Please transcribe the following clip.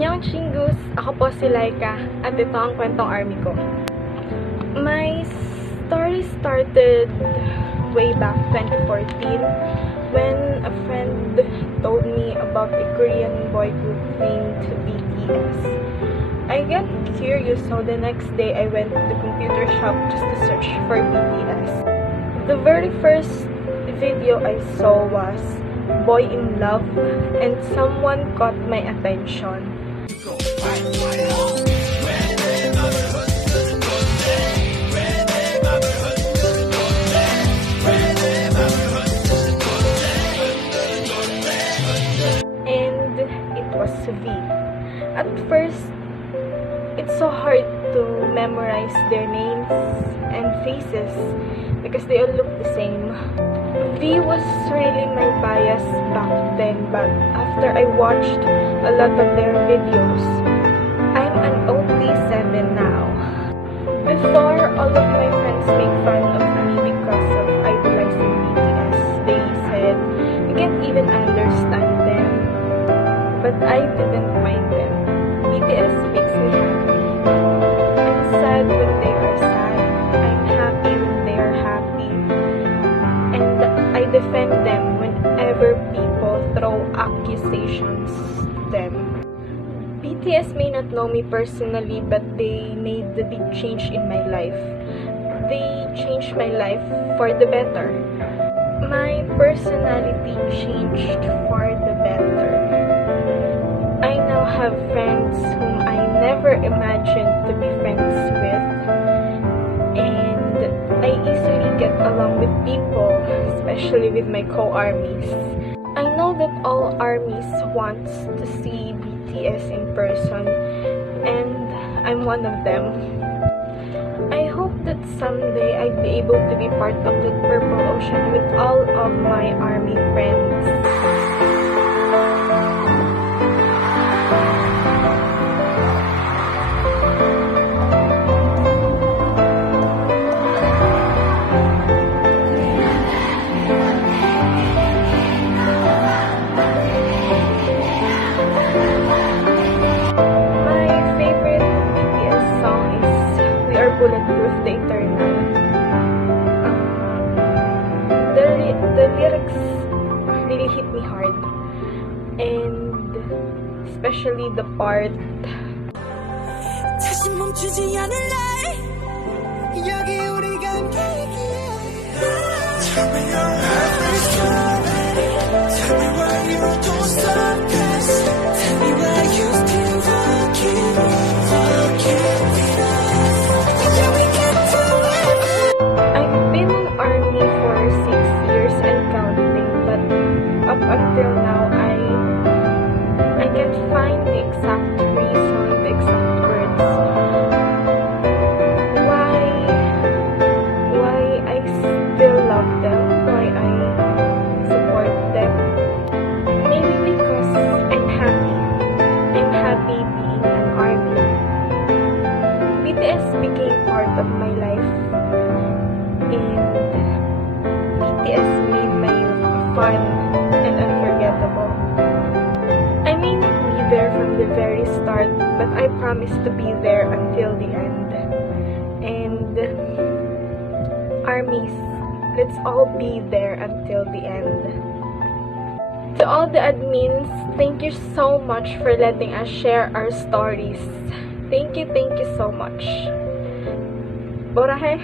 Annyeong Chingus! Ako po si Laika at ito ang kwentong army ko. My story started way back 2014 when a friend told me about a Korean boy group named BTS. I got curious, so the next day I went to the computer shop just to search for BTS. The very first video I saw was Boy in Love, and someone caught my attention. And it was V. At first, it's so hard to memorize their names and faces because they all look the same. V was really my bias back then, but after I watched a lot of their videos, I'm an OT7 now. Before, all of my friends make fun of me because of idolizing BTS. They said, you can't even understand them. But I didn't mind them. BTS makes me happy. I'm sad when they are sad. I'm happy when they are happy. And I defend them whenever people throw accusations to them. BTS may not know me personally, but they made the big change in my life. They changed my life for the better. My personality changed for the better. I now have friends whom I never imagined to be friends with. And I easily get along with people, especially with my co-armies. I know that all armies want to see BTS in person, and I'm one of them. I hope that someday I'd be able to be part of the Purple Ocean with all of my army friends. Bulletproof the Eternal. The lyrics really hit me hard, and especially the part 다시 멈추지 않을래 여기 우리가 함께이기에 Tell me your every story Tell me why you don't stop this Tell me why you still walking until now, I can't find the exact reason, the exact words why I still love them, why I support them. Maybe because I'm happy. I'm happy being an army. BTS became part of my life, and BTS made my youth fun and unforgettable. I may not be there from the very start, but I promise to be there until the end. And armies, let's all be there until the end. To all the admins, thank you so much for letting us share our stories. Thank you so much. Borahe!